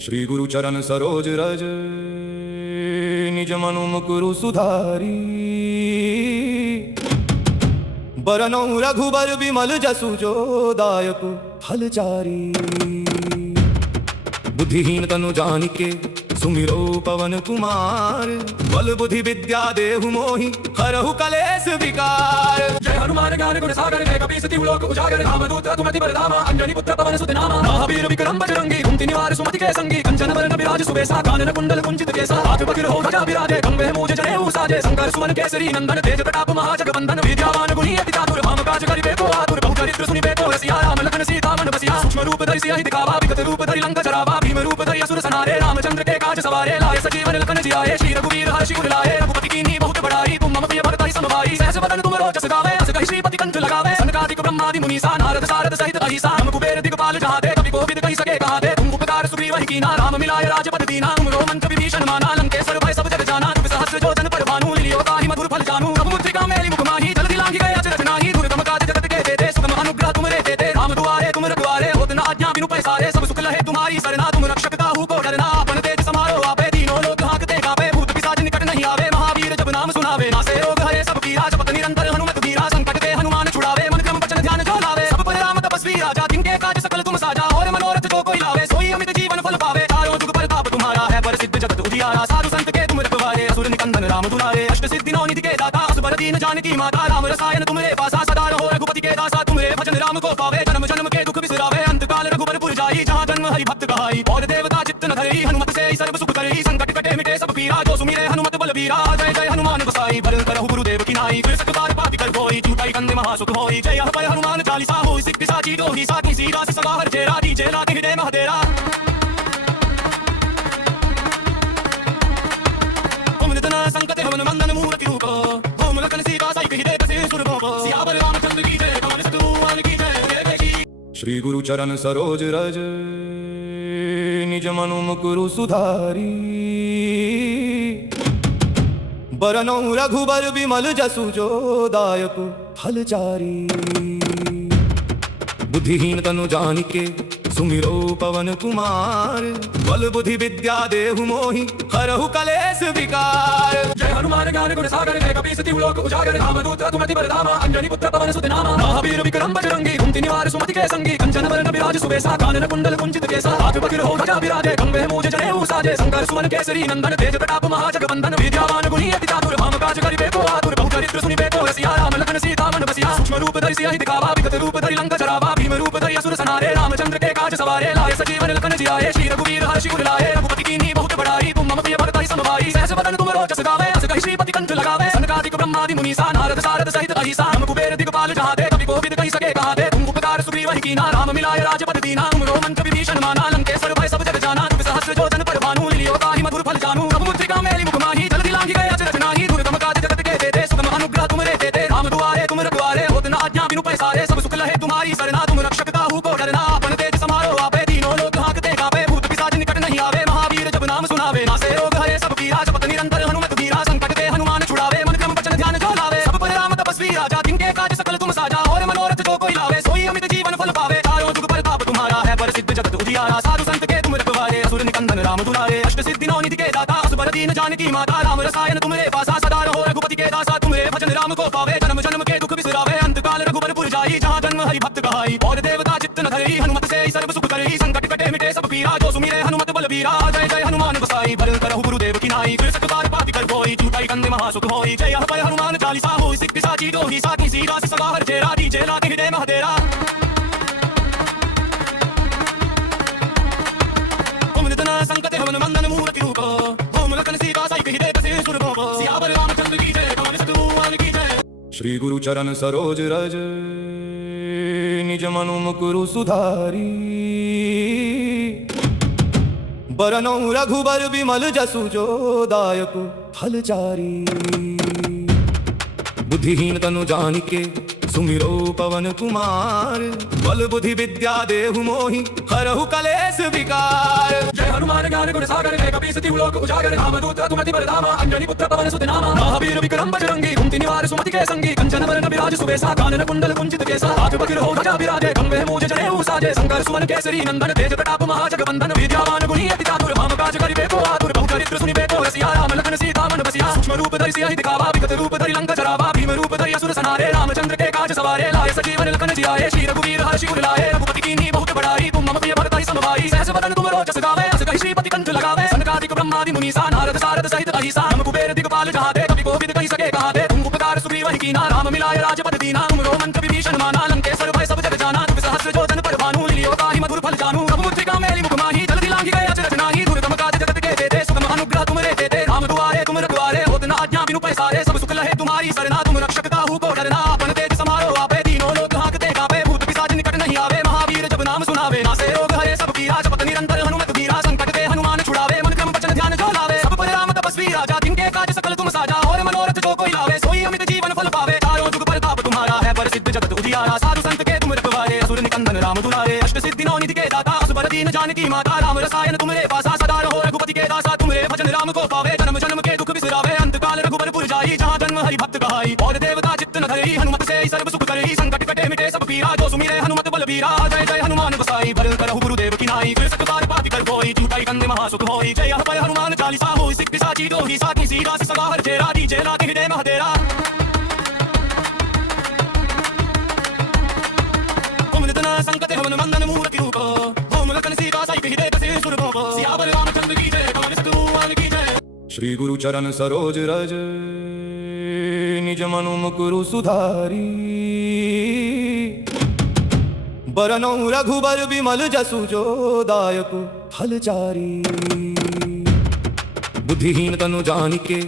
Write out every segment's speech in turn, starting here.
श्री गुरु चरण सरोज रज निज मनु मुकुरु सुधारी। बरनौ रघुबर बिमल जसु जो दायक फलचारी। बुद्धिहीन तनु जानिके सुमिरो पवन कुमार। बल बुद्धि विद्या देहु मोहि हरहु कलेश विकार। जय हनुमान ज्ञान गुण सागर जय कपीस तिहु लोक उजागर। रामदूत अतुमति बलधामा अंजनी पुत्र पवन सुत नामा। महावीर विक्रम बजरंगी कुमति निवार सुमति के संगी। कंचन बरन विराज सुबेसा कानन कुंडल कुंचित केसा। हाथ पकड़ हो ध्वजा विराजे गंगे मूज जनेऊ साजे। शंकर सुमन केसरी नंदन तेज प्रताप महाजगवंदन। विद्यावान गुणी अति चातुर भाम काज करिबे को आतुर। बहु चरित्र सुनिबे को रसिया राम लखन सीता मन बसिया। सूक्ष्म रूप धरि सियहि दिखावा विकट रूप धरि लंक जरावा। भीम रूप धरि असुर संहारे रामचंद्र के काज सवारे। लाए सजीवन लखन जियाए श्री रघुवीर हर्षि उर लाए। रघुपति कीन्ही बहुत बड़ाई तुम मम प्रिय भरत समभाई। सहस बदन तुम रोजस गावे अस कहि श्रीपति कंठ लगावे। सनकादिक ब्रह्मादि मुनीसा नारद सारद सहित अहिसा। हम कुबेर दिगपाल जहाँ ते कवि कोविद कहि सके कहाँ ते। तुम उपकार सुग्रीव ही कीना राम मिलाय राजपद दीना। तुम रोमंच विभीषण माना लंकेश्वर भय सब जग जाना। तुम सहस्र जोजन पर भानु लियो ताहि मधुर फल जानू। प्रभु मुद्रिका मेली मुख माही जल्दी लांघि गए अचरज नाही। दुर्गम काज जगत के देते सुगम अनुग्रह तुम रे देते। राम दुआरे तुम रखवारे होत न आज्ञा बिनु पैसारे। सब सुख लहे तुम्हारी सरना तुम रक्षक काहू को डरना। अपन तेज समारो आपे तीनों लोग हाँकते कांपे। भूत पिशाच निकट नहीं आवे महावीर जब नाम सुनावे। नासे रोग हरे सब पीरा जपत निरंतर हनुमत धीरा। संकट के हनुमान छुड़ावे मन क्रम वचन ध्यान जो लावे। सब पर राम तपस्वी राजा जिनके काज सकल तुम साजा। और मनोरथ जो कोई लावे सोई अमित जीवन फल पावे। चारों जुग प्रताप तुम्हारा है प्रसिद्ध जगत उजियारा। साधु संत के तुम रखवारे असुर निकंदन राम दुलारे। अष्ट सिद्धि नौ निधि के दाता असबर दीन जानकी माता। राम रसायन तुमरे पासा सदा रहो रघुपति के दासा। तुमरे भजन राम को पावे जन्म जन्म के दुख बिसरावे। अंत काल रघुबर पुर जाई जहाँ जन्म हरि भक्त कहाई। और देवता चित्त न धरई हनुमत से सर्व सुख करई। संकट कटे मिटे सब पीरा जो सुमिरे हनुमत बलबीरा। जय जय हनुमान गोसाई भजन करहु गुरुदेव की नाई। फिर सकतार पापी कर कोई झूठाई कंधे महासुख होई। जय हनुमान हनुमान चालीसा होई सिद्धि साची जो ही साकी सीरा से सगा हर चेरा। डीजे लाके हृदय महदेरा। ओम नितना संकटे हवन मंदन मूर्ति रूप। ओम लखन सीता साई हृदय कसे सुर भव। सियावर रामचंद्र की जय कमल सतुआन की जय जय जय। श्री गुरु चरण सरोज रज निज मनु मुकुरु सुधारी। बरनौ रघुबर बिमल जसु जो दायक फलचारी। बुद्धिहीन तनु जानिके सुमिरो पवन कुमार। बल बुद्धि विद्या देहु मोहि हरहु कलेश विकार। जय हनुमान ज्ञान गुण सागर जय कपीस तिहु लोक उजागर। रामदूत अतुमति बलधामा अंजनी पुत्र पवन सुत नामा। महावीर विक्रम बजरंगी कुमति निवार सुमति के संगी। कंचन बरन विराज सुबेसा कानन कुंडल कुंचित केसा। हाथ पकड़ हो ध्वजा विराजे गंगे मूज जनेऊ साजे। शंकर सुमन केसरी नंदन तेज प्रताप महाजगवंदन। विद्यावान गुणी अति चातुर भाम काज करिबे को आतुर। बहु चरित्र सुनिबे को रसिया राम लखन सीता मन बसिया। सूक्ष्म रूप धरि सियहि दिखावा विकट रूप धरि लंक जरावा। भीम रूप धरि असुर संहारे रामचंद्र के काज सवारे। लाए सजीवन लखन जियाए श्री रघुवीर हर्षि उर लाए। रघुपति कीन्ही बहुत बड़ाई तुम मम प्रिय भरत समभाई। सहस बदन तुम रोजस गावे अस कहि श्रीपति कंठ लगावे। सनकादिक ब्रह्मादि मुनीसा नारद सारद सहित अहिसा। हम कुबेर दिगपाल जहाँ ते कवि कोविद कहि सके कहाँ ते। तुम उपकार सुग्रीव ही कीना राम मिलाय राजपद दीना। तुम रोमंच विभीषण माना लंकेश्वर भय सब जग जाना। तुम सहस्र जोजन पर भानु लियो ताहि मधुर फल जानू। प्रभु मुद्रिका मेली मुख माही जल्दी लांघि गए अचरज नाही। दुर्गम काज जगत के देते सुगम अनुग्रह तुम रे देते। राम दुआरे तुम रखवारे होत न आज्ञा बिनु पैसारे। सब सुख लहे तुम्हारी सरना तुम रक्षक काहू को डरना। अपन तेज समारो आपे तीनों लोग हाँकते कांपे। भूत पिशाच निकट नहीं आवे महावीर जब नाम सुनावे। नासे रोग हरे सब पीरा जपत निरंतर हनुमत धीरा। संकट के हनुमान छुड़ावे मन क्रम वचन ध्यान जो लावे। सब पर राम तपस्वी राजा जिनके काज सकल तुम साजा। और मनोरथ जो कोई लावे सोई अमित जीवन फल पावे। चारों जुग प्रताप तुम्हारा है प्रसिद्ध जगत उजियारा। साधु संत के तुम रखवारे असुर निकंदन राम दुलारे। अष्ट सिद्धि नौ निधि के दाता असबर दीन जानकी माता। राम रसायन तुमरे पासा सदा रहो रघुपति के दासा। तुमरे भजन राम को पावे जन्म जन्म के दुख बिसरावे। अंत काल रघुबर पुर जाई जहाँ जन्म हरि भक्त कहाई। और देवता चित्त न धरई हनुमत से सर्व सुख करई। संकट कटे मिटे सब पीरा जो सुमिरे हनुमत बलबीरा। जय जय हनुमान गोसाई भजन करहु गुरुदेव की नाई। फिर सकतार पापी कर कोई झूठाई कंधे महासुख होई। जय हनुमान चालीसा होई सिद्धि साची जो ही साकी सीरा से सगा हर चेरा। डीजे लाके हृदय महदेरा। ओम नितना संकटे हवन मंदन मूर्ति रूप। ओम लखन सीता साई हृदय कसे सुर भव। सियावर रामचंद्र की जय कमल सतुआन की जय। श्री गुरु चरण सरोज रज निज मनु मुकुरु सुधारी। बरनौ रघुबर बिमल जसु जो दायक फलचारी। बुद्धिहीन तनु जानिके सुमिरो पवन कुमार। बल बुद्धि विद्या देहु मोहि हरहु कलेश विकार। जय हनुमान ज्ञान गुण सागर वेग कपीस तिहुलोक उजागर रामदूत तुमति बलधामा अंजनी पुत्र पवन सुत नामा महावीर विक्रम बजरंगी कुंती निवार सुमति के संगी कंचन वरण विराज सुबेसा कानन कुंडल कुंचित केसा हाथ बकिर हो ध्वजा विराजे खंभे मूज जनेऊ साजे शंकर सुमन केसरी नंदन तेज प्रताप महाजगवंदन विद्यावान गुणी अति चातुर भाम काज करिबे को आतुर बहु चरित्र सुनिबे को रसिया राम लखन सीता मन बसिया सूक्ष्म रूप धरि सियहि दिखावा विकट रूप धरि लंका चरावा भीम रूप धरि असुर संहारे रामचंद्र के काज सवारे लाए सजीवन लखन जियाए श्री रघुवीर हर्षि उर लाए रघुपति कीन्ही बहुत बड़ाई तुम मम प्रिय भरत ही समभाई सहस बदन तुम रोचस गावे अस कहि श्रीपति कंठ लगावे सनकादिक ब्रह्मादि मुनीसा नारद सारद सहित अहिसा नम कुबेर दिगपाल जहाते कवि कोविद कहि सके कहाते तुम उपकार सुग्रीव ही कीना राम मिलाय राजपद दीना तुम रोमंत विभीषण माना लंकेश्वर भय सब जग जाना तुम सहस्र जो जन पर भानु लियो ताहि मधुर फल जानू प्रभु मुद्रिका मेली मुख माही जल्दी लांघि गए अचरज नाही दुर्गम काज जगत के देते सुगम अनुग्रह तुम रे देते राम दुआरे तुम रखवारे होत न आज्ञा बिनु पैसारे सब सुख लहे तुम्हारी सरना तुम रक्षक काहू को डरना अपन तेज समारो आपे तीनों लोग हाँकते कापे भूत पिशाच निकट नहीं आवे महावीर जब नाम सुनावे नासे रोग हरे सब पीरा जपत निरंतर हनुमत बीरा संकट के हनुमान छुड़ावे मन क्रम वचन ध्यान जो लावे सब पर राम तपस्वी राजा जिनके काज सकल तुम साजा और मनोरथ जो कोई लावे सोई अमित जीवन फल पावे चारों जुग प्रताप तुम्हारा है पर सिद्ध जगत उजियारा साधु संत के तुम रखवारे असुर निकंदन राम दुलारे अष्ट सिद्धि नौ निधि के दाता असुर दीन जानकी माता राम रसायन तुम्हारे पासा सदा रहो रघुपति के दासा तुम्हारे भजन राम को पावे जन्म जन्म के दुख बिसरावे अंत काल रघुबर जाई जहाँ जन्म हरि भक्त कहाई और देवता चित्त न धरी हनुमत से सर्व सुख करी संकट कटे मिटे सब पीरा जो सुमिरे हनुमत बलबीरा जय जय हनुमान गोसाई भर करहु गुरुदेव की नाई फिर सतबार पापी कर कोई झूठाई कंधे महासुख होई जय हर पर हनुमान चालीसा होई सिख पिसाची दो ही साथी सीरा सदा हर चेरा दी जेला के हृदय महतेरा तुम नितना संकट हवन मंदन मूर्ति रूप ओम लखन सीता साई हृदय कसे सुर भोग सियावर रामचंद्र की जय कमल हनुमान की जय श्री गुरु चरण सरोज रज निज मनु मुकुरु सुधारी बरनौ रघुबर बिमल जसु जो दायक फलचारी बुद्धिहीन तनु जानिके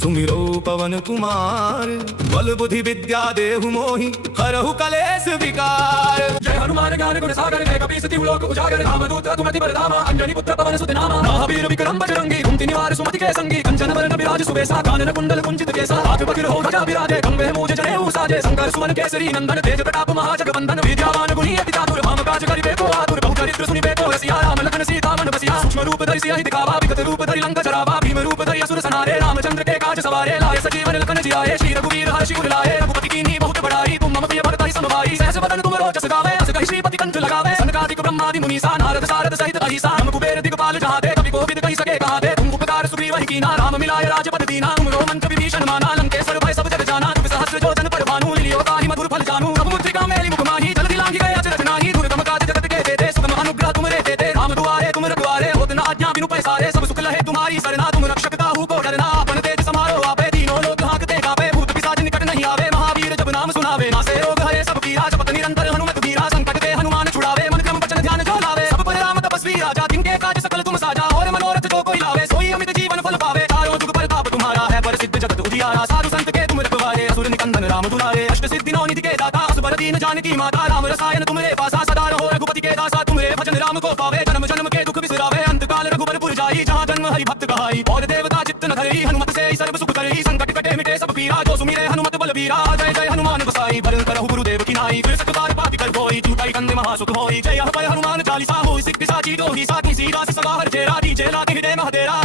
सुमिरो पवन कुमार बल बुद्धि विद्या देहु मोहि हरहु कलेश विकार जय हनुमान ज्ञान गुण सागर वेग कपीस तिहुलोक उजागर रामदूत तुमति बलधामा अंजनी पुत्र पवन सुत नामा महावीर विक्रम बजरंगी कुंती निवार सुमति के संगी कंचन वरण विराज सुबेसा कानन कुंडल कुंचित केसा हाथ बकिर हो ध्वजा विराजे खंभे मूज जनेऊ साजे शंकर सुमन केसरी नंदन तेज प्रताप महाजगवंदन विद्यावान गुणी अति चातुर भाम काज करिबे को आतुर बहु चरित्र सुनिबे को रसिया राम लखन सीता मन बसिया सूक्ष्म रूप धरि सियहि दिखावा विकट रूप धरि लंका चरावा भीम रूप धरि असुर संहारे रामचंद्र के काज सवारे लाए सजीवन लखन जियाए श्री रघुवीर हर्षि उर लाए रघुपति कीन्ही बहुत बड़ाई तुम मम प्रिय भरत ही समभाई सहस बदन तुम रोचस गावे अस कहि श्रीपति कंठ लगावे सनकादिक ब्रह्मादि मुनीसा नारद सारद सहित अहिसा नम कुबेर दिगपाल जहाते कवि कोविद कहि सके कहाते तुम उपकार सुग्रीव ही कीना राम मिलाय राजपद दीना तुम रोमंत विभीषण माना लंकेश्वर भय सब जग जाना तुम सहस्र जो जन पर भानु लियो ताहि मधुर फल जानू प्रभु मुद्रिका मेली मुख माही जल्दी लांघि गए अचरज नाही दुर्गम काज जगत के देते सुगम अनुग्रह तुम रे देते राम दुआरे तुम रखवारे होत न आज्ञा बिनु पैसारे सब सुख लहे तुम्हारी सरना तुम रक्षक काहू को डरना अपन तेज समारो आपे तीनों लोग हाँकते कापे भूत पिशाच निकट नहीं आवे महावीर जब नाम सुनावे नासे रोग हरे सब पीरा जपत निरंतर हनुमत बीरा संकट के हनुमान छुड़ावे मन क्रम वचन ध्यान जो लावे सब पर राम तपस्वी राजा जिनके काज सकल तुम साजा और मनोरथ जो कोई लावे सोई अमित जीवन फल पावे चारों जुग प्रताप तुम्हारा है पर सिद्ध जगत उजियारा साधु संत के तुम रखवारे असुर निकंदन राम दुलारे अष्ट सिद्धि नौ निधि के दाता असुर दीन जानकी माता राम रसायन तुम्हारे पासा सदा रहो रघुपति के दासा तुम्हारे भजन राम को पावे जन्म जन्म के दुख बिसरावे अंत काल रघुबर जाई जहाँ जन्म हरि भक्त कहाई और देवता चित्त न धरी हनुमत से सर्व सुख करी संकट कटे मिटे सब पीरा जो सुमिरे हनुमत बलबीरा जय जय हनुमान गोसाई भर करहु गुरुदेव की नाई फिर सतबार पापी कर कोई झूठाई कंधे महासुख होई जय हर पर हनुमान चालीसा होई सिख पिसाची दो ही साथी सीरा सदा हर चेरा दी जेला के हृदय महतेरा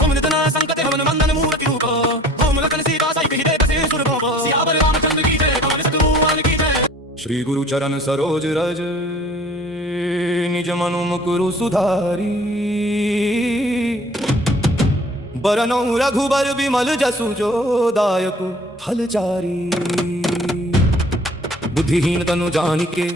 तुम नितना संकट हवन मंदन मूर्ति रूप ओम लखन सीता साई हृदय कसे सुर भोग सियावर रामचंद्र की जय कमल हनुमान की जय श्री गुरु चरण सरोज रज निज मनु मुकुरु सुधारी बरनौ रघुबर बिमल जसु जो दायक फलचारी बुद्धिहीन तनु जानिके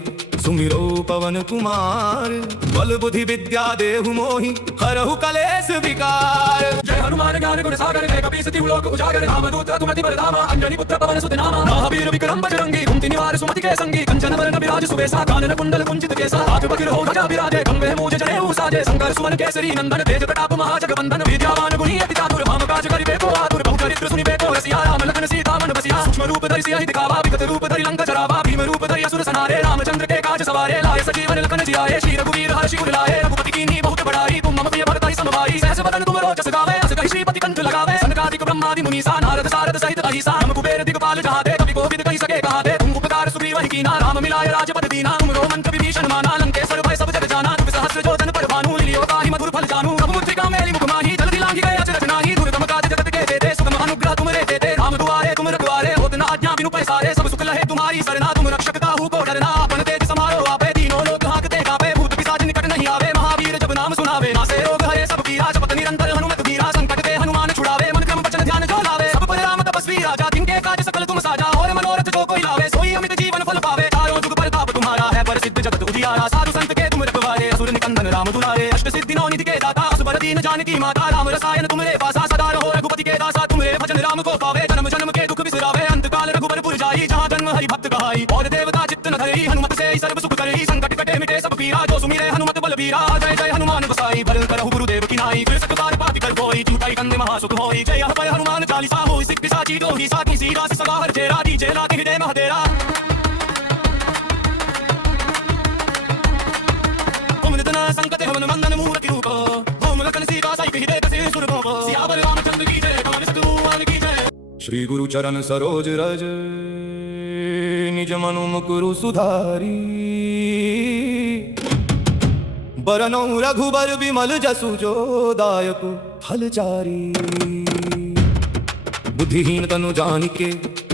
सुमिरो पवन कुमार बल बुद्धि विद्या देहु मोहि हरहु कलेश विकार जय हनुमान ज्ञान गुण सागर वेग कपीस तिहुलोक उजागर रामदूत तुमति बलधामा अंजनी पुत्र पवन सुत नामा महावीर विक्रम बजरंगी कुंती निवार सुमति के संगी कंचन वरण विराज सुबेसा कानन कुंडल कुंचित केसा हाथ बकिर हो ध्वजा विराजे खंभे मूज जनेऊ साजे शंकर सुमन केसरी नंदन तेज प्रताप महाजगवंदन विद्यावान गुणी अति चातुर भाम काज करिबे को आतुर बहु चरित्र सुनिबे को रसिया राम लखन सीता मन बसिया सूक्ष्म रूप धरि सियहि दिखावा विकट रूप धरि लंका चरावा भीम रूप धरि असुर संहारे रामचंद्र के काज सवारे लाए सजीवन लखन जियाए श्री रघुवीर हर्षि उर लाए रघुपति कीन्ही बहुत बड़ाई तुम मम प्रिय भरत ही समभाई सहस बदन तुम रोचस गावे अस कहि श्रीपति कंठ लगावे सनकादिक ब्रह्मादि मुनीसा नारद सारद सहित अहिसा नम कुबेर दिगपाल जहाते कवि कोविद कहि सके कहाते तुम उपकार सुग्रीव ही कीना राम मिलाय राजपद दीना तुम रोमंत विभीषण माना दीन जानकी माता राम रसायन तुमरे पासा सदा रहो रघुपति के दासा तुमरे भजन राम को पावे जन्म जन्म के दुख बिसरावे अंत काल रघुबर जाई जहाँ जन्म हरि भक्त कहाई और देवता चित्त न धरई हनुमत से सर्व सुख करई संकट कटे मिटे सब पीरा जो सुमिरे हनुमत बलबीरा जय जय हनुमान गोसाई भजन करहु गुरुदेव की नाई कृष्ण कृपाल पाति कर कोई जुटाई कंदे महासुख होई जय हनुमान हनुमान चालीसा होई सिद्धि साची जो ही साकी सीधा सगा हर चेरा दी जेला के हृदय महदेरा ओम निधन संकट हवन मंदन मूर्ति रूप ओम लखन सीता साई के हृदय कसे सुर भव सियावर रामचंद्र की जय कमल स्तुवान की जय श्री गुरु चरण सरोज रज निज मनु मुकुरु सुधारी बरनौ रघुबर बिमल जसु जो दायक फलचारी बुद्धिहीन तनु जानिके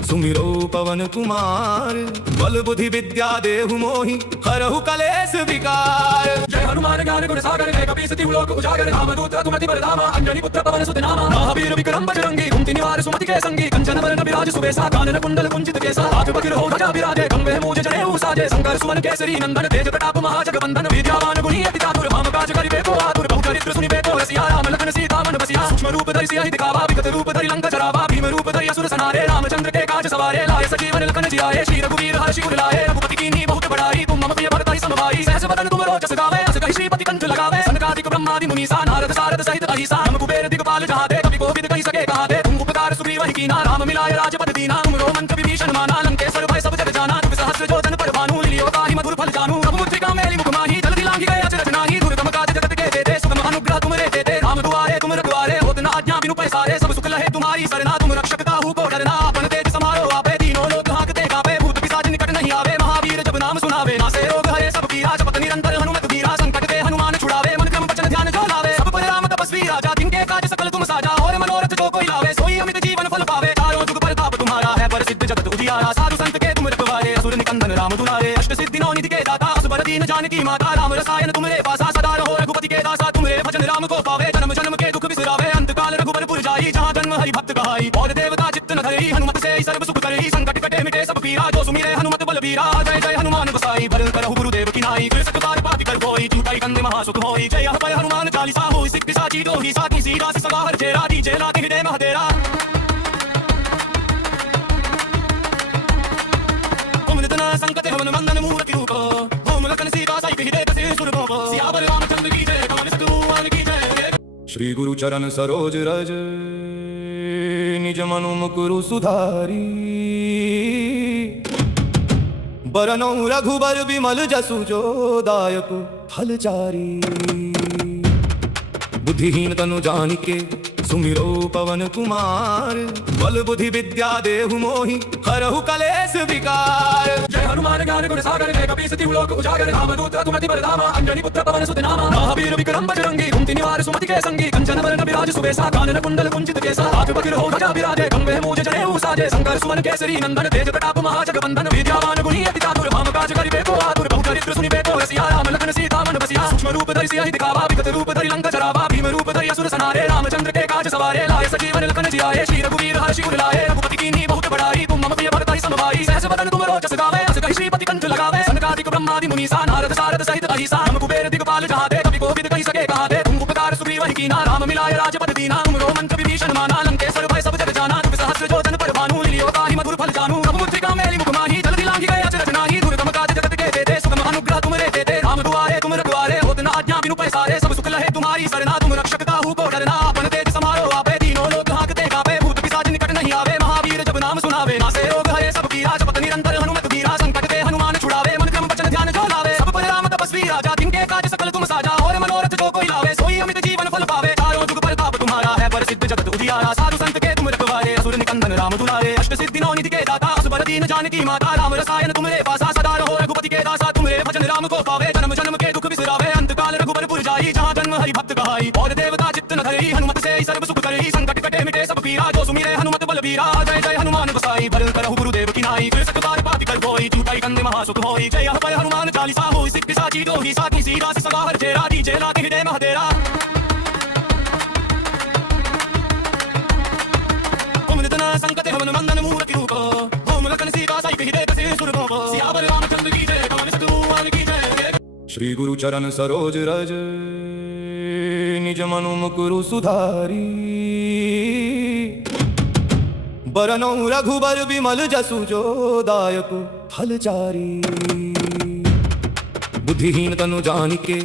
सुमिरो पवन कुमार बल बुद्धि विद्या देहु मोहि हरहु कलेश विकार जय हनुमान ज्ञान गुण सागर जय कपीस तिहु लोक उजागर रामदूत तुमति बलधामा अंजनी पुत्र पवन सुत नामा महावीर विक्रम बजरंगी कुंती निवार सुमति के संगी कंचन बरन विराज सुबेसा कानन कुंडल कुंचित केसा हाथ पकड़ हो गजा विराजे गंगे मूज जनेऊ साजे शंकर सुमन केसरी नंदन तेज प्रताप महाजगवंदन विद्यावान गुणी अति चातुर राम काज करिबे को आतुर बहु चरित्र सुनिबे को रसिया राम लखन सीता मन बसिया सूक्ष्म रूप धरि सिया दिखावा विकट रूप धरि लंक जरावा भीम रूप धरि असुर संहारे रामचंद्र के काज सवारे लाए सजीवन लखन जियाए श्री रघुवीर हर्षि उर लाए रघुपति कीन्ही बहुत बड़ाई तुम मम प्रिय भरत समभाई सहस बदन तुम रोचस गावे अस कहि श्रीपति कंठ लगावे सनकादिक ब्रह्मादि मुनीसा नारद सारद सहित अहिसा हम कुबेर दिगपाल जहाँ दे कवि कोविद कहि सके कहाँ दे तुम उपकार सुग्रीव ही कीना राम मिलाए राजपद दीना तुम रोमंत विभीषण माना लंकेश्वर भय सब जग जाना तुम सहस्र जोजन पर भानु लियो ताहि मधुर फल जानू अब मुद्रिका मेली मुख माही जल्दी लांघी गए अचरज नाही दुर्गम काज जगत के देते सुगम अनुग्रह तुम रे देते राम दुआरे तुम रखवारे होत न आज्ञा बिनु पैसारे सब सुख लहे तुम्हारी सरना तुम रक्षक ताहू को डरना अपन तेज समारो आपे तीनों लोग हाँकते कापे भूत पिशाच निकट नहीं आवे महावीर जब नाम सुनावे नासे रोग हरे सब पीरा जपत निरंतर हनुमत वीरा संकट के हनुमान छुड़ावे मन क्रम वचन ध्यान जो लावे सब पर राम तपस्वी राजा जिनके काज सकल तुम साजा और मनोरथ जो कोई लावे सोई अमित जीवन फल पावे चारों जुग प्रताप तुम्हारा है प्रसिद्ध जगत उजियारा साधु संत के तुम रखवारे असुर निकंदन राम दुलारे अष्ट सिद्धि नौ निधि के दाता असबर दीन जानकी माता राम रसायन तुमरे पासा सदा रहो रघुपति के दासा तुमरे भजन राम को पावे जन्म जन्म के दुख बिसरावे अंत काल रघुबर जाई जहाँ जन्म हरि भक्त कहाई और देवता चित्त न धरई हनुमत से सर्व सुख करई संकट कटे मिटे सब पीरा जो सुमिरे हनुमत बलबीरा जय जय हनुमान गोसाई भजन करहु गुरुदेव की नाई कृष्ण कृपाल पाति कर कोई जुटाई कंदे महासुख होई जय हनुमान चालीसा होई सिद्धि साची जो ही साकी सीधा सगा हर चेरा दी जेला के हृदय महदेरा ओम निधन संकट हवन मंदन मूर्ति रूप ओम लखन सीता साई के हृदय कसे सुर भव सियावर रामचंद्र की जय कमल स्तुवान की जय श्री गुरु चरण सरोज रज निज मनु मुकुरु सुधारी बरनौ रघुबर बिमल जसु जो दायक फलचारी बुद्धिहीन तनु जानिके सुमिरो पवन कुमार बल बुद्धि विद्या देहु मोहि हरहु कलेश विकार जय हनुमान ज्ञान गुण सागर जय कपीस तिहु लोक उजागर रामदूत तुमति बलधामा अंजनी पुत्र पवन सुत नामा महावीर विक्रम बजरंगी कुंती निवार सुमति के संगी कंचन बरन विराज सुबेसा कानन कुंडल कुंचित केसा हाथ पकड़ हो गजा विराजे गंगे मूज जनेऊ साजे शंकर सुमन केसरी नंदन तेज प्रताप महाजगवंदन विद्यावान गुणी अति चातुर राम काज करिबे को आतुर बहु चरित्र सुनिबे को रसिया राम लखन सीता मन बसिया सूक्ष्म रूप धरि सिया दिखावा विकट रूप धरि लंक जरावा भीम रूप धरि असुर संहारे रामचंद्र के काज सवारे लाए सजीवन लखन जियाए श्री रघुवीर हर्षि उर लाए रघुपति कीन्ही बहुत बड़ाई तुम मम प्रिय भरत समभाई सहस बदन तुम रोचस गावे अस कहि श्रीपति कंठ लगावे सनकादिक ब्रह्मादि मुनीसा नारद सारद सहित अहिसा हम कुबेर दिगपाल जहाँ दे कवि कोविद कहि सके कहाँ दे तुम उपकार सुग्रीव ही कीना राम मिलाए राजपद दीना तुम रोमंत विभीषण माना लंकेश्वर भय सब जग जाना तुम सहस्र जोजन पर भानु लियो ताहि मधुर फल जानू अब मुद्रिका मेली मुख माही जल्दी लांघी गए अचरज नाही दुर्गम काज जगत के देते सुगम अनुग्रह तुम रे देते राम दुआरे तुम रखवारे होत न आज्ञा बिनु पैसारे सब सुख लहे तुम्हारी सरना तुम रक्षक ताहू को डरना अपन तेज समारो आपे तीनों लोग हाँकते कापे भूत पिशाच निकट नहीं आवे महावीर जब नाम सुनावे नासे रोग हरे सब पीरा जपत निरंतर हनुमत वीरा संकट के हनुमान छुड़ावे मन क्रम वचन ध्यान जो लावे सब पर राम तपस्वी राजा जिनके काज सकल तुम साजा और मनोरथ जो कोई लावे सोई अमित जीवन फल पावे चारों जुग प्रताप तुम्हारा है प्रसिद्ध जगत उजियारा साधु संत के तुम रखवारे असुर निकंदन राम दुलारे अष्ट सिद्धि नौ निधि के दाता असबर दीन जानकी माता राम रसायन तुमरे पासा सदा रहो रघुपति के दासा तुमरे भजन राम को पावे जन्म जन्म के दुख बिसरावे अंत काल रघुबर जाई जहाँ जन्म हरि भक्त कहाई और देवता चित्त न धरई हनुमत से सर्व सुख करई संकट कटे मिटे सब पीरा जो सुमिरे हनुमत बलबीरा जय जय हनुमान गोसाई भजन करहु गुरुदेव की नाई कृष्ण कृपाल पाति कर कोई जुटाई कंदे महासुख होई जय हनुमान चालीसा होई सिद्धि साची जो ही साकी सीधा सगा हर चेरा दी जेला के हृदय महदेरा ओम निधन संकट हवन मंदन मूर्ति रूप ओम लखन सीता साई के हृदय कसे सुर भव सियावर रामचंद्र की जय कमल स्तुवान की जय श्री गुरु चरण सरोज रज निज मनु मुकुरु सुधारी बरनौ रघुबर विमल जसु जो दायक फलचारी। बुद्धिहीन तनु जानिके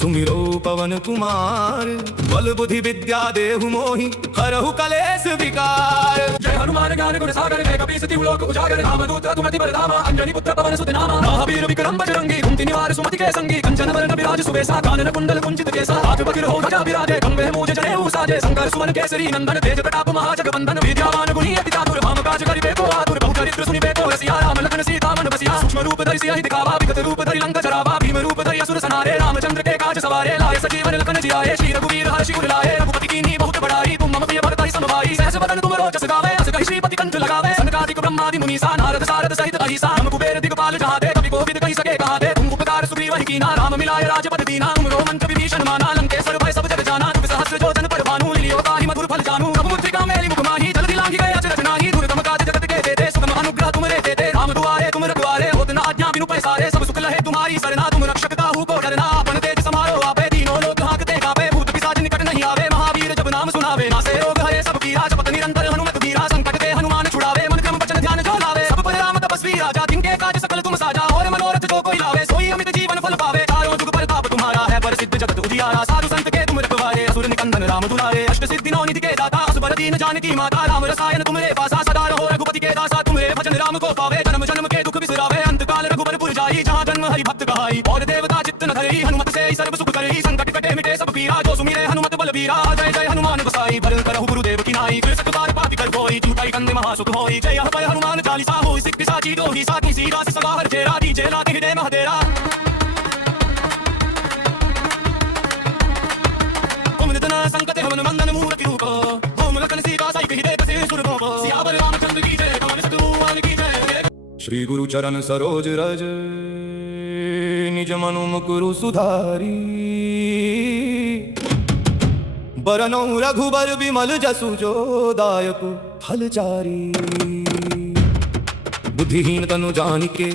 सुमिरो पवन कुमार बल बुद्धि विद्या देहु मोहि हरहु कलेश विकार। जय हनुमान ज्ञान गुण सागर जय कपीस तिहु लोक उजागर रामदूत अतुमति बलधामा अंजनी पुत्र पवन सुत नामा। महावीर विक्रम बजरंगी कुंती निवार सुमति के संगी कंचन वरण विराज सुबेसा कानन कुंडल कुंचित केसा हाथ पकड़ हो ध्वजा विराजे खंभे मूज जनेऊ साजे शंकर सुमन केसरी नंदन तेज प्रताप महाजगवंदन विद्यावान गुणी अति चातुर राम काज करिबे को आतुर बहु चरित्र सुनिबे को रसिया राम लखन सीता मन बसिया सूक्ष्म रूप धरि सिया दिखावा विकट रूप धरि लंका जरावा भीम रूप धरि असुर संहारे रामचंद्र के काज सवारे लाए सजीवन लखन जियाए श्री रघुवीर हर्षि उर लाए रघुपति कीन्ही बहुत बड़ाई तुम मम प्रिय भरत समभाई सहस बदन तुम रोचस गावे अस कहि श्रीपति कंठ लगावे सनकादिक ब्रह्मादि मुनीसा नारद सारद सहित अहिसा हम कुबेर दिगपाल जहाँ दे कवि कोविद कहि सके कहा दे तुम उपकार सुग्रीव ही कीना राम मिलाए राजपद दीना तुम रोमंत विभीषण माना लंकेश्वर भय सब जग जाना जुग सहस्र जोजन पर भानु लियो ताहि मधुर फल जानू प्रभु मुद्रिका मेली मुख माही जल्दी लांघि गए अचरज नाही दुर्गम काज जगत के देते सुगम अनुग्रह तुम रे देते राम दुआरे तुम रखवारे होत न आज्ञा बिनु पैसारे सब सुख लहे तुम्हारी सरना तुम रक्षक काहू को डरना अपन तेज समारो आपे तीनों लोक हाँकते कापे भूत पिशाच निकट नहीं आवे महावीर जब नाम सुनावे नासे रोग हरे सब पीरा जपत निरंतर हनुमत धीरा संकट ते हनुमान छुड़ावे मन क्रम वचन ध्यान जो लावे सब पर राम तपस्वी राजा जिनके काज सकल तुम साजा और मनोरथ जो कोई लावे सोई अमित जीवन फल पावे चारों जुग प्रताप तुम्हारा है प्रसिद्ध जगत उजियारा साधु संत के तुम रखवारे असुर निकंदन राम दुलारे अष्ट सिद्धि नौ निधि के दाता असबर दीन जानकी माता राम रसायन तुमरे पासा सदा रहो रघुपति के दासा तुमरे भजन राम को पावे जन्म जन्म के दुख बिसरावे अंत काल रघुबरपुर जाई जहाँ जन्म हरि भक्त कहाई और देवता चित्त न धरई हनुमत से सर्व सुख करई संकट कटे मिटे सब पीरा जो सुमिरे हनुमत बलबीरा जय जय हनुमान गोसाई भरल करहु गुरुदेव की नाई कृष्ण कुमार पापी कर कोई झूठाई कंदे महासुख होई जय हनुमान हनुमान चालीसा होई सिद्धि साची दो ही साथी सीरा से सगा हर चेरा दीजे लाते हृदय महदेरा। तुम निधन संकट हवन मंदन मूर्ति रूप ओम लखन सीता साई हृदय कसे सुर भव सियावर रामचंद्र की जय कमल सतुआन की जय। श्री गुरु चरण सरोज रज निज मनु मुकुरु सुधारी बरनौ रघुबर विमल जसु जो दायक फलचारी। बुद्धिहीन तनु जानिके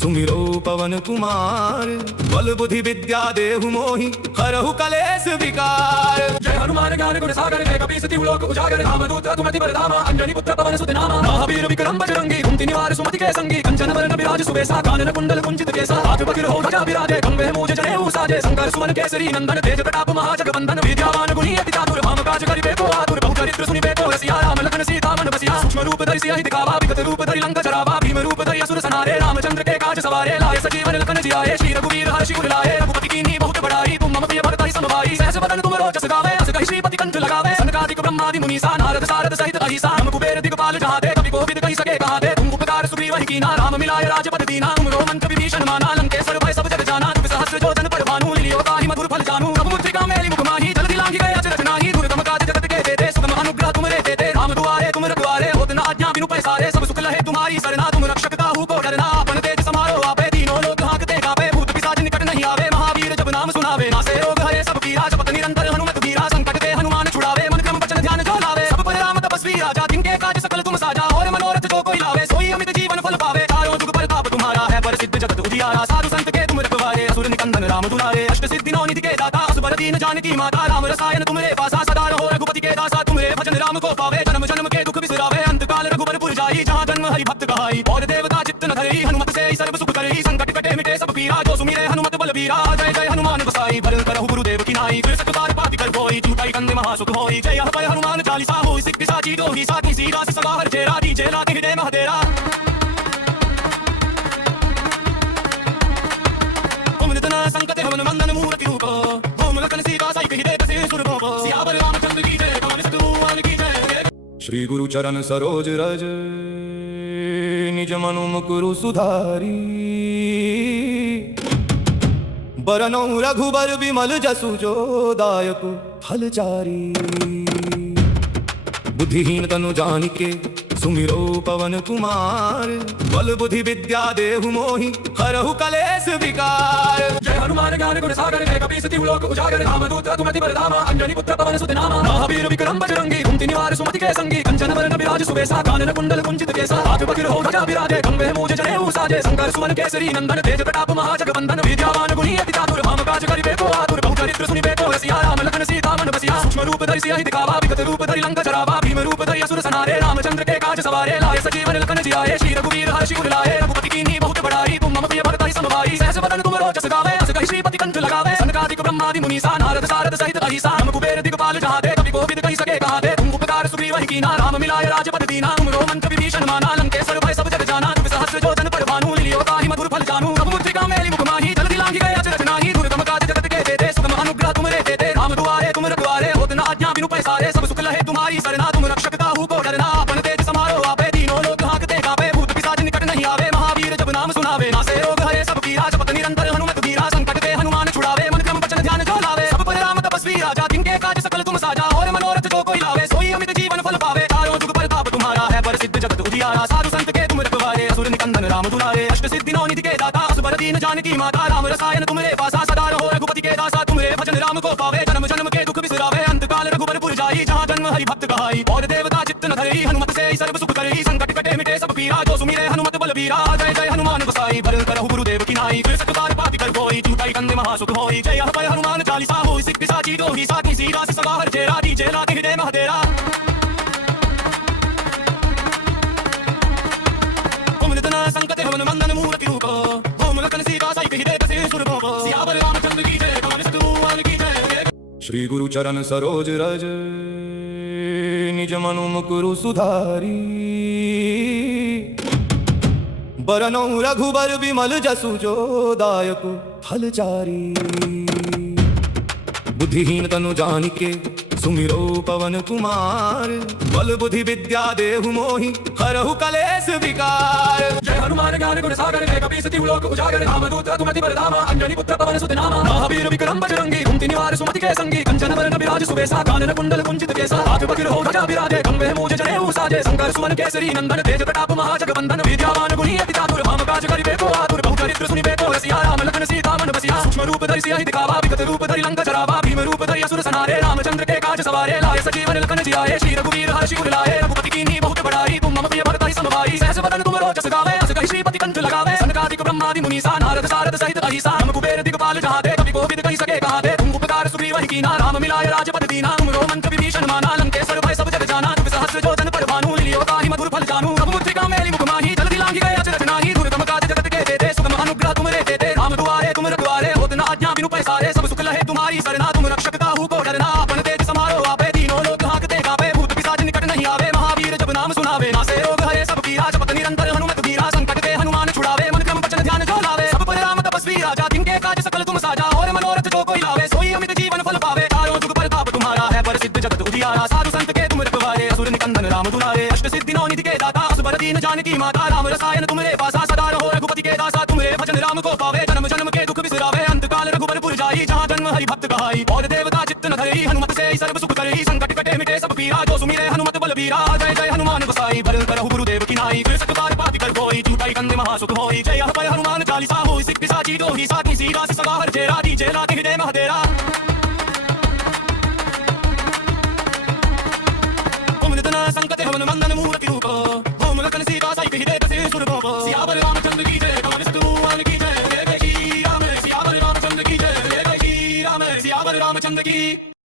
सुमिरो पवन कुमार बल बुद्धि विद्या देहु मोहि हरहु कलेश विकार। जय हनुमान ज्ञान गुण सागर जय कपीस तिहु लोक उजागर रामदूत अतुमति बलधामा अंजनी पुत्र पवन सुत नामा। महावीर विक्रम बजरंगी कुंती निवार सुमति के संगी कंचन वरण विराज सुबेसा कानन कुंडल कुंचित केसा हाथ पकड़ हो ध्वजा विराजे खंभे मूज जनेऊ साजे शंकर सुमन केसरी नंदन तेज प्रताप महाजगवंदन विद्यावान गुणी अति चातुर राम काज करिबे को आतुर बहु चरित्र सुनिबे को रसिया राम लखन सीता मन बसिया सूक्ष्म रूप धरि सिया दिखावा विकट रूप धरि लंका जरावा भीम रूप धरि असुर संहारे रामचंद्र के काज सवारे लाए सजीवन लखन जियाए श्री रघुवीर हर्षि उर लाए रघुपति कीन्ही बहुत बड़ाई तुम मम प्रिय भरत समभाई सहस बदन तुम रोचस गावे अस कहि श्रीपति कंठ लगावे सनकादिक ब्रह्मादि मुनीसा नारद सारद सहित अहिसा हम कुबेर दिगपाल जहाँ दे कवि कोविद कहि सके कहा दे तुम उपकार सुग्रीव ही कीना राम मिलाए राजपद दीना तुम रोमंत विभीषण माना लंकेश्वर भय सब जग जाना जुग सहस्र जोजन पर भानु लियो ताहि मधुर फल जानू प्रभु मुद्रिका मेली मुख माही जल्दी लांघि गए अचरज नाही दुर्गम काज जगत के देते सुगम अनुग्रह तुम रे देते राम दुआरे तुम रखवारे होत न आज्ञा बिनु पैसारे सब सुख लहे तुम्हारी सरना तुम रक्षक काहू को डरना अपन तेज समारो आपे तीनों लोक हाँकते कापे भूत पिशाच निकट नहीं आवे महावीर जब नाम सुनावे नासे रोग हरे सब पीरा जपत निरंतर हनुमत धीरा संकट ते हनुमान छुड़ावे मन क्रम वचन ध्यान जो लावे सब पर राम तपस्वी राजा जिनके काज सकल तुम साजा और मनोरथ जो कोई लावे सोई अमित जीवन फल पावे चारों जुग प्रताप तुम्हारा है प्रसिद्ध जगत उजियारा साधु संत के तुम रखवारे असुर निकंदन राम दुलारे अष्ट सिद्धि नौ निधि के दाता असबर दीन जानकी माता राम रसायन तुमरे पासा सदा रहो रघुपति के दासा तुमरे भजन राम को पावे जन्म जन्म के दुख बिसरावे अंत काल रघुबरपुर जाई जहाँ जन्म हरि भक्त कहाई और देवता चित्त न धरई हनुमत से सर्व सुख करई संकट कटे मिटे सब पीरा जो सुमिरे हनुमत बलबीरा जय जय हनुमान गोसाई भरल करहु गुरुदेव की नाई कृष्ण कुमार पापी कर कोई झूठाई कंदे महासुख होई जय हनुमान चालीसा होई सिद्धि साची दो ही साथी सीरा से सगा हर चेरा दीजे लाते हृदय महदेरा। तुम निधन संकट हवन मंदन मूर्ति रूप ओम लखन सीता साई हृदय कसे सुर भव सियावर रामचंद्र की जय कमल सतुआन की जय। श्री गुरु चरण सरोज रज निज मनु मुकुरु सुधारी बरनौ रघुबर विमल जसु जो दायक फलचारी। बुद्धिहीन तनु जानिके सुमिरो पवन कुमार बल बुद्धि विद्या देहु मोहि हरहु कलेश विकार। जय हनुमान ज्ञान गुण सागर जय कपीस तिहु लोक उजागर रामदूत अतुमति बलधामा अंजनी पुत्र पवन सुत नामा। महावीर विक्रम बजरंगी कुंती निवार सुमति के संगी कंचन वरण विराज सुबेसा कानन कुंडल कुंचित केसा हाथ पकड़ हो ध्वजा विराजे खंभे मूज जनेऊ साजे शंकर सुमन केसरी नंदन तेज प्रताप महाजगवंदन विद्यावान गुणी अति चातुर राम काज करिबे को आतुर बहु चरित्र सुनिबे को रसिया राम लखन सीता मन बसिया सियाही दिखावा विकट रूप धरि लंका चरावा भीम रूप धरि असुर संहारे रामचंद्र के काज सवारे लाए सजीवन लखन जियाए श्री रघुवीर हर्षि उर लाए रघुपति कीन्ही बहुत बड़ाई तुम मम प्रिय भरत समभाई सहस बदन तुम रोचस गावे अस कहि श्रीपति कंठ लगावे सनकादिक ब्रह्मादि मुनीसा नारद सारद सहित अहिसा हम कुबेर दिगपाल जहाँ दे कवि कोविद कहि सके कहा दे तुम उपकार सुग्रीव ही कीना राम मिलाय राजपद दीना तुम रो मंत्र विभीषण माना लंकेश्वर भय सब जग जाना तुम सहस्र जोजन पर भानु लियो ताहि मधुर फल जानू प्रभु मुद्रिका मेली मुख माही जल्दी लांघि गए अचरज नाही दुर्गम काज जगत के देते सुगम अनुग्रह तुम रे देते राम दुआरे तुम रखवारे होत न आज्ञा बिनु पैसारे सब सुख लहे तुम्हारी सरना तुम रक्षक काहू को डरना अपन तेज समारो आपे तीनों लोग हाँकते कापे भूत पिशाच निकट नहीं आवे महावीर जब नाम सुनावे नासे रोग हरे सब पीरा जपत निरंतर हनुमत बीरा संकट ते हनुमान छुड़ावे मन क्रम वचन ध्यान जो लावे सब पर राम तपस्वी राजा जिनके काज सकल तुम साजा और मनोरथ जो कोई लावे सोई अमित जीवन फल पावे तारों जुग प्रताप तुम्हारा है प्रसिद्ध जगत उजियारा साधु संत के तुम रखवारे असुर निकंदन राम दुलारे अष्ट सिद्धि नौ निधि के दाता असबर दीन जानकी माता राम रसायन तुमरे पासा सदा रहो रघुपति के दासा तुमरे भजन राम को पावे जन्म जन्म के दुख बिसरावे अंत काल रघुबर पुर जाई जहाँ जन्म हरि भक्त कहाई और देवता चित्त न धरई हनुमत से सर्व सुख करई संकट कटे मिटे सब पीरा जो सुमिरे हनुमत बलबीरा जय जय हनुमान गोसाई भरन करहु गुरुदेव की नाई कृष्ण कुमार पापी कर कोई चूटाई कंदे महासुख होई जय हनुमान हनुमान चालीसा होई सिख पिशाची दो ही साथी सीरा से सदा हर चेरा डीजे लाके हृदय महदेरा ओम नितना संकट हवन मंदन मूर्ति रूप ओम लखन सीता साई हृदय कसे सुर भव सियावर रामचंद्र की जय कमल सतुआन की जय श्री गुरु चरण सरोज रज निज मनु मुकुरु सुधारी बरनौ रघुबर बिमल जसु जो दायक फलचारी बुद्धिहीन तनु जानिके सुमिरो पवन कुमार बल बुद्धि विद्या देहु मोहि हरहु कलेश विकार जय हनुमान ज्ञान गुण सागर जय कपीस तिहु लोक उजागर रामदूत तुमति बलधामा अंजनी पुत्र पवन सुत नामा महावीर विक्रम बजरंगी कुंति निवार सुमति के संगी कंचन बरन विराज सुबेसा कानन कुंडल कुंचित केसा हाथ पकड़ हो ध्वजा विराजे खंभे मूज जनेऊ साजे शंकर सुमन केसरी नंदन तेज प्रताप महाजगवंदन विद्यावान गुणी अति चातुर भाम काज करिबे को आतुर बहु चरित्र सुनिबे को रसिया राम लखन सीता मन बसिया सूक्ष्म रूप धरि सियाहि दिखावा विकट रूप धरि लंका चरावा भीम रूप धरि असुर संहारे रामचंद्र के काज सवारे लाए सजीवन लखन जियाए श्री रघुवीर हर्षि उर लाए रघुपति कीन्ही बहुत बड़ाई तुम मम प्रिय भरत समभाई सहस बदन तुम रोचस गावे अस कहि श्रीपति कंठ लगावे सनकादिक ब्रह्मादि मुनीसा नारद सारद सहित अहिसा हम कुबेर दिगपाल जहाँ दे कवि कोविद कहि सके कहा दे तुम उपकार सुग्रीव ही कीना राम मिलाय राजपद दीना तुम रो मंत्र विभीषण माना लंकेश्वर भय सब जग जाना तुम सहस्र जोजन पर भानु लियो ताहि मधुर फल जानू प्रभु मुद्रिका मेली मुख माही जल्दी लांघि गए अचरज नाही दुर्गम काज जगत के देते सुगम अनुग्रह तुम रे देते राम दुआरे तुम रखवारे होत न आज्ञा बिनु पैसारे सब सुख लहे तुम्हारी सरना तुम रक्षक काहू को डरना अपन तेज समारो आपे तीनों लोग हाँकते कापे भूत पिशाच निकट नहीं आवे महावीर जब नाम सुनावे नासे रोग हरे सब पीरा जपत निरंतर हनुमत बीरा संकट ते हनुमान छुड़ावे मन क्रम वचन ध्यान जो लावे सब पर राम तपस्वी राजा जिनके काज सकल तुम साजा और मनोरथ जो कोई लावे सोई अमित जीवन फल पावे तारों जुग प्रताप तुम्हारा है प्रसिद्ध जगत उजियारा साधु संत के तुम रखवारे असुर निकंदन राम दुलारे अष्ट सिद्धि नौ निधि के दाता असबर दीन जानकी माता राम रसायन तुमरे पासा सदा रहो रघुपति के दासा तुमरे भजन राम को पावे जन्म जन्म के दुख बिसरावे अंत काल रघुबर पुर जाई जहाँ जन्म हरि भक्त कहाई और देवता चित्त न धरई हनुमत से सर्व सुख करई संकट कटे मिटे सब पीरा जो सुमिरे हनुमत बलबीरा जय जय हनुमान गोसाई भरन करहु गुरुदेव की नाई कृष्ण कुमार पापी कर कोई चूटाई कंदे महासुख होई जय हनुमान चालीसा होई सिख पिशाची दो ही साथी सीरा से सदा हर चेरा डीजे लाके हृदय महदेरा ओम नितना संकट हवन मंदन मूर्ति रूप ओम लखन सीता साई हृदय कसे सुर भव सियावर रामचंद्र की जय कमल सतुआन की जय जय श्री राम सियावर रामचंद्र की जय जय श्री राम सियावर रामचंद्र की